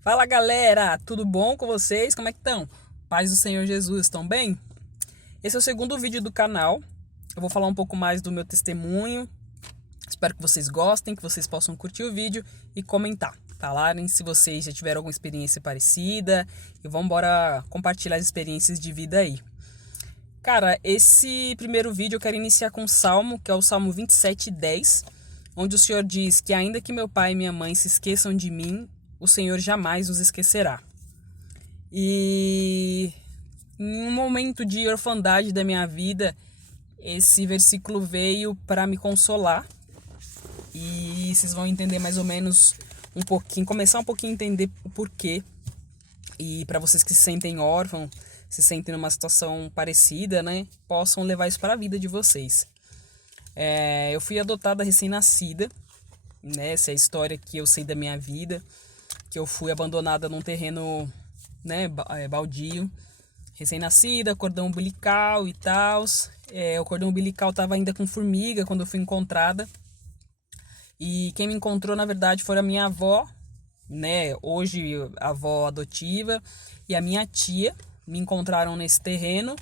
Fala galera, tudo bom com vocês? Como é que estão? Paz do Senhor Jesus, estão bem? Esse é o segundo vídeo do canal. Eu vou falar um pouco mais do meu testemunho. Espero que vocês gostem, que vocês possam curtir o vídeo e comentar. Falarem se vocês já tiveram alguma experiência parecida e vamos embora compartilhar as experiências de vida aí. Cara, esse primeiro vídeo eu quero iniciar com um salmo, que é o Salmo 27:10, onde o Senhor diz que ainda que meu pai e minha mãe se esqueçam de mim, o Senhor jamais os esquecerá. E em um momento de orfandade da minha vida, esse versículo veio para me consolar. E vocês vão entender mais ou menos um pouquinho, começar um pouquinho a entender o porquê. E para vocês que se sentem órfãos, se sentem numa situação parecida, né, possam levar isso para a vida de vocês. Eu fui adotada recém-nascida, né, essa é a história que eu sei da minha vida, que eu fui abandonada num terreno, né, baldio, recém-nascida, cordão umbilical e tal. O cordão umbilical estava ainda com formiga quando eu fui encontrada. E quem me encontrou, na verdade, foi a minha avó, né, hoje a avó adotiva, e a minha tia. Me encontraram nesse terreno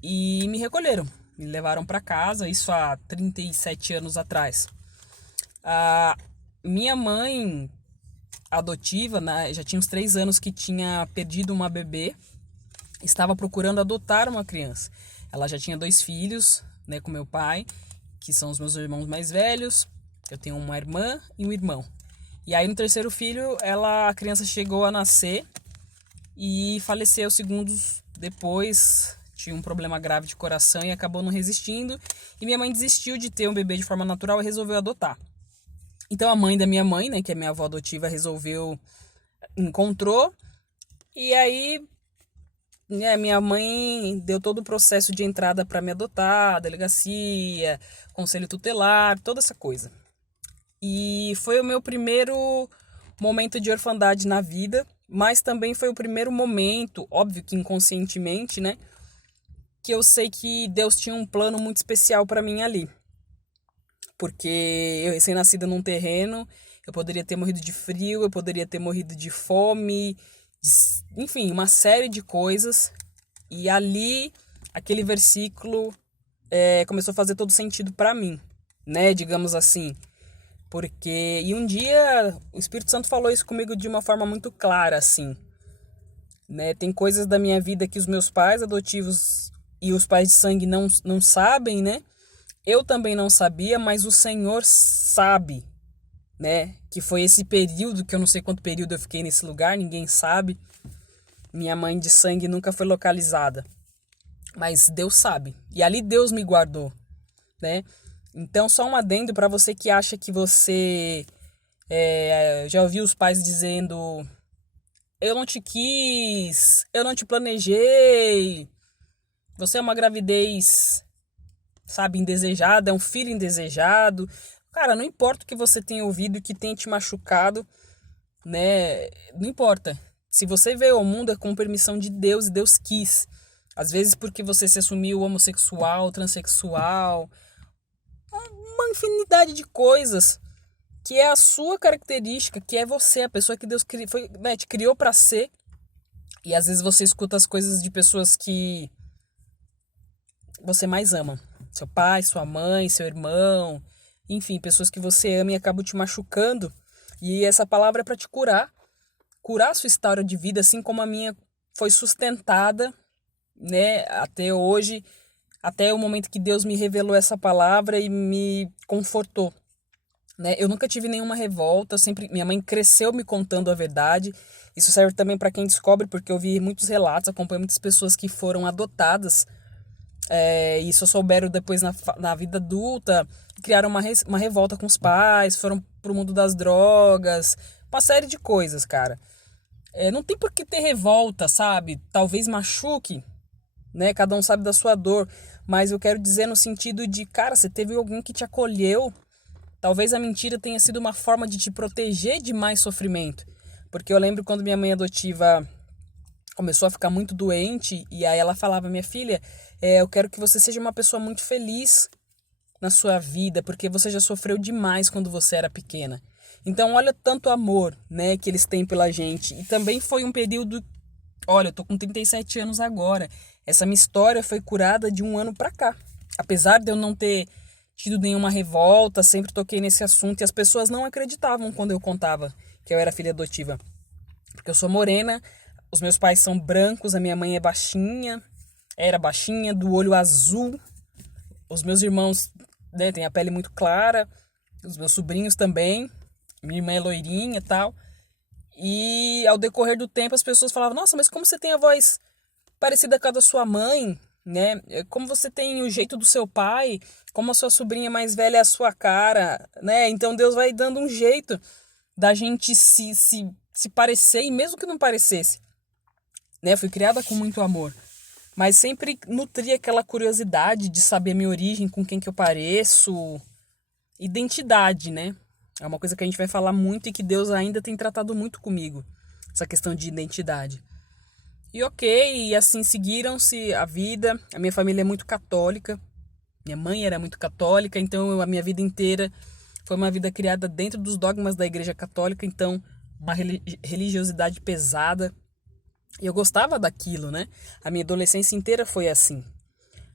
e me recolheram, me levaram para casa, isso há 37 anos atrás. A minha mãe adotiva, né, já tinha uns 3 anos que tinha perdido uma bebê, estava procurando adotar uma criança. Ela já tinha 2 filhos, né, com meu pai, que são os meus irmãos mais velhos. Eu tenho uma irmã e um irmão. E aí no terceiro filho, a criança chegou a nascer e faleceu segundos depois. Tinha um problema grave de coração e acabou não resistindo. E minha mãe desistiu de ter um bebê de forma natural e resolveu adotar. Então a mãe da minha mãe, né, que é minha avó adotiva, encontrou. E aí, né, minha mãe deu todo o processo de entrada para me adotar, delegacia, conselho tutelar, toda essa coisa. E foi o meu primeiro momento de orfandade na vida, mas também foi o primeiro momento, óbvio que inconscientemente, né, que eu sei que Deus tinha um plano muito especial para mim ali. Porque eu recém-nascida num terreno, eu poderia ter morrido de frio, eu poderia ter morrido de fome, enfim, uma série de coisas. E ali, aquele versículo começou a fazer todo sentido para mim, né, digamos assim. E um dia o Espírito Santo falou isso comigo de uma forma muito clara, assim, né? Tem coisas da minha vida que os meus pais adotivos e os pais de sangue não sabem, né? Eu também não sabia, mas o Senhor sabe, né? Que foi esse período, que eu não sei quanto período eu fiquei nesse lugar, ninguém sabe. Minha mãe de sangue nunca foi localizada, mas Deus sabe. E ali Deus me guardou, né? Então, só um adendo para você que acha que você já ouviu os pais dizendo: eu não te quis, eu não te planejei, você é uma gravidez, sabe, indesejada, é um filho indesejado. Cara, não importa o que você tenha ouvido e que tenha te machucado, né? Não importa. Se você veio ao mundo é com permissão de Deus e Deus quis. Às vezes porque você se assumiu homossexual, transexual, uma infinidade de coisas que é a sua característica, que é você, a pessoa que Deus te criou para ser. E às vezes você escuta as coisas de pessoas que você mais ama. Seu pai, sua mãe, seu irmão, enfim, pessoas que você ama e acabam te machucando. E essa palavra é para te curar a sua história de vida, assim como a minha foi sustentada, né, até hoje, até o momento que Deus me revelou essa palavra e me confortou, né? Eu nunca tive nenhuma revolta, sempre minha mãe cresceu me contando a verdade. Isso serve também para quem descobre, porque eu vi muitos relatos, acompanho muitas pessoas que foram adotadas, e só souberam depois na vida adulta, criaram uma revolta com os pais, foram pro mundo das drogas, uma série de coisas, cara. Não tem por que ter revolta, sabe? Talvez machuque, né? Cada um sabe da sua dor, mas eu quero dizer no sentido de, cara, você teve alguém que te acolheu. Talvez a mentira tenha sido uma forma de te proteger de mais sofrimento. Porque eu lembro quando minha mãe adotiva começou a ficar muito doente, e aí ela falava: minha filha, eu quero que você seja uma pessoa muito feliz na sua vida, porque você já sofreu demais quando você era pequena. Então, olha tanto amor, né, que eles têm pela gente. E também foi um período... Olha, eu tô com 37 anos agora. Essa minha história foi curada de um ano pra cá. Apesar de eu não ter tido nenhuma revolta, sempre toquei nesse assunto e as pessoas não acreditavam quando eu contava que eu era filha adotiva. Porque eu sou morena, os meus pais são brancos, a minha mãe é baixinha, era baixinha, do olho azul. Os meus irmãos, né, têm a pele muito clara, os meus sobrinhos também. Minha irmã é loirinha e tal. E ao decorrer do tempo as pessoas falavam: nossa, mas como você tem a voz parecida com a da sua mãe, né? Como você tem o jeito do seu pai, como a sua sobrinha mais velha é a sua cara, né? Então Deus vai dando um jeito da gente se parecer, e mesmo que não parecesse, né? Fui criada com muito amor, mas sempre nutria aquela curiosidade de saber minha origem, com quem que eu pareço, identidade, né? É uma coisa que a gente vai falar muito e que Deus ainda tem tratado muito comigo, essa questão de identidade. E ok, e assim seguiram-se a vida. A minha família é muito católica, minha mãe era muito católica, então a minha vida inteira foi uma vida criada dentro dos dogmas da Igreja Católica, então uma religiosidade pesada. E eu gostava daquilo, né? A minha adolescência inteira foi assim.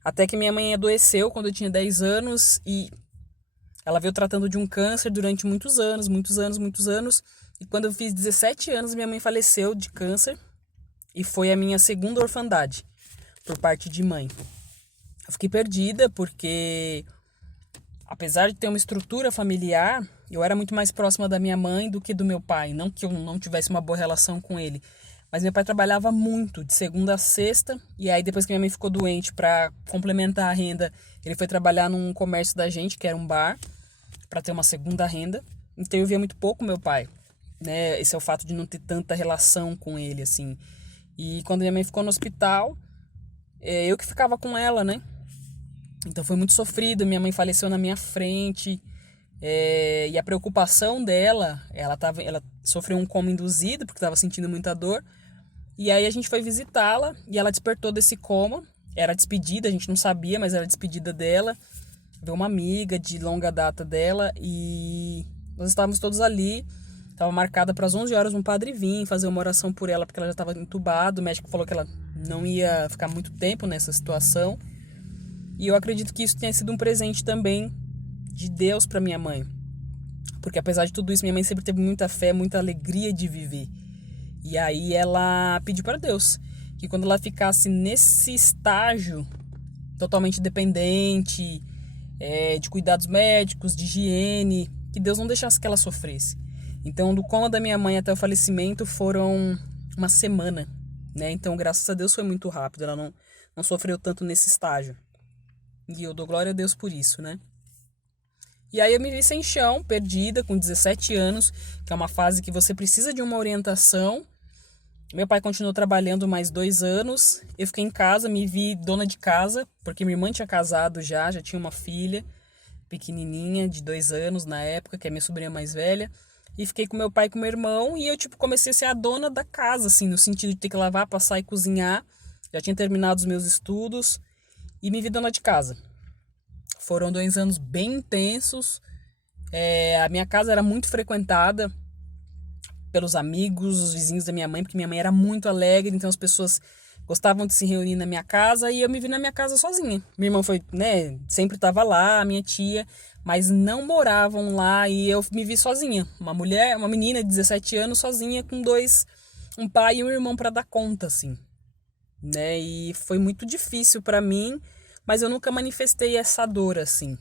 Até que minha mãe adoeceu quando eu tinha 10 anos e ela veio tratando de um câncer durante muitos anos, muitos anos, muitos anos. E quando eu fiz 17 anos, minha mãe faleceu de câncer. E foi a minha segunda orfandade, por parte de mãe. Eu fiquei perdida porque, apesar de ter uma estrutura familiar, eu era muito mais próxima da minha mãe do que do meu pai. Não que eu não tivesse uma boa relação com ele. Mas meu pai trabalhava muito, de segunda a sexta. E aí, depois que minha mãe ficou doente, para complementar a renda, ele foi trabalhar num comércio da gente, que era um bar, para ter uma segunda renda. Então eu via muito pouco meu pai, né? Esse é o fato de não ter tanta relação com ele, assim. E quando minha mãe ficou no hospital, eu que ficava com ela, né? Então foi muito sofrido, minha mãe faleceu na minha frente. E a preocupação dela, ela sofreu um coma induzido, porque estava sentindo muita dor. E aí a gente foi visitá-la e ela despertou desse coma. Era despedida, a gente não sabia, mas era despedida dela. Veio uma amiga de longa data dela e nós estávamos todos ali. Estava marcada para as 11 horas um padre vir fazer uma oração por ela, porque ela já estava entubada. O médico falou que ela não ia ficar muito tempo nessa situação. E eu acredito que isso tenha sido um presente também de Deus para minha mãe. Porque apesar de tudo isso, minha mãe sempre teve muita fé, muita alegria de viver. E aí ela pediu para Deus que quando ela ficasse nesse estágio totalmente dependente, de cuidados médicos, de higiene, que Deus não deixasse que ela sofresse. Então, do coma da minha mãe até o falecimento foram uma semana, né? Então, graças a Deus foi muito rápido, ela não sofreu tanto nesse estágio. E eu dou glória a Deus por isso, né? E aí eu me vi sem chão, perdida, com 17 anos, que é uma fase que você precisa de uma orientação. Meu pai continuou trabalhando mais 2 anos, eu fiquei em casa, me vi dona de casa, porque minha irmã tinha casado já tinha uma filha pequenininha, de 2 anos na época, que é minha sobrinha mais velha. E fiquei com meu pai e com meu irmão e eu, comecei a ser a dona da casa, assim, no sentido de ter que lavar, passar e cozinhar. Já tinha terminado os meus estudos e me vi dona de casa. Foram 2 anos bem intensos. A minha casa era muito frequentada pelos amigos, os vizinhos da minha mãe, porque minha mãe era muito alegre, então as pessoas gostavam de se reunir na minha casa e eu me vi na minha casa sozinha. Minha irmã foi, né, sempre estava lá, a minha tia, mas não moravam lá e eu me vi sozinha. Uma menina de 17 anos sozinha com um pai e um irmão para dar conta, assim, né? E foi muito difícil para mim, mas eu nunca manifestei essa dor, assim.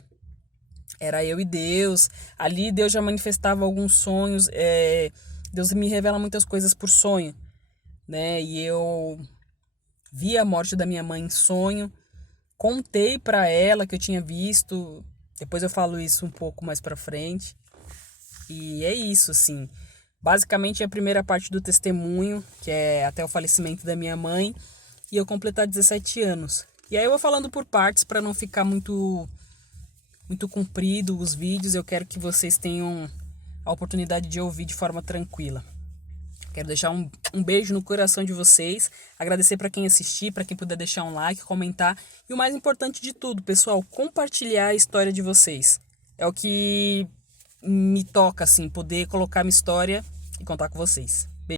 Era eu e Deus. Ali Deus já manifestava alguns sonhos. Deus me revela muitas coisas por sonho, né? E eu vi a morte da minha mãe em sonho, contei para ela que eu tinha visto. Depois eu falo isso um pouco mais pra frente. E é isso, assim. Basicamente é a primeira parte do testemunho, que é até o falecimento da minha mãe, e eu completar 17 anos. E aí eu vou falando por partes para não ficar muito comprido os vídeos. Eu quero que vocês tenham a oportunidade de ouvir de forma tranquila. Quero deixar um beijo no coração de vocês, agradecer para quem assistir, para quem puder deixar um like, comentar. E o mais importante de tudo, pessoal, compartilhar a história de vocês. É o que me toca, assim, poder colocar minha história e contar com vocês.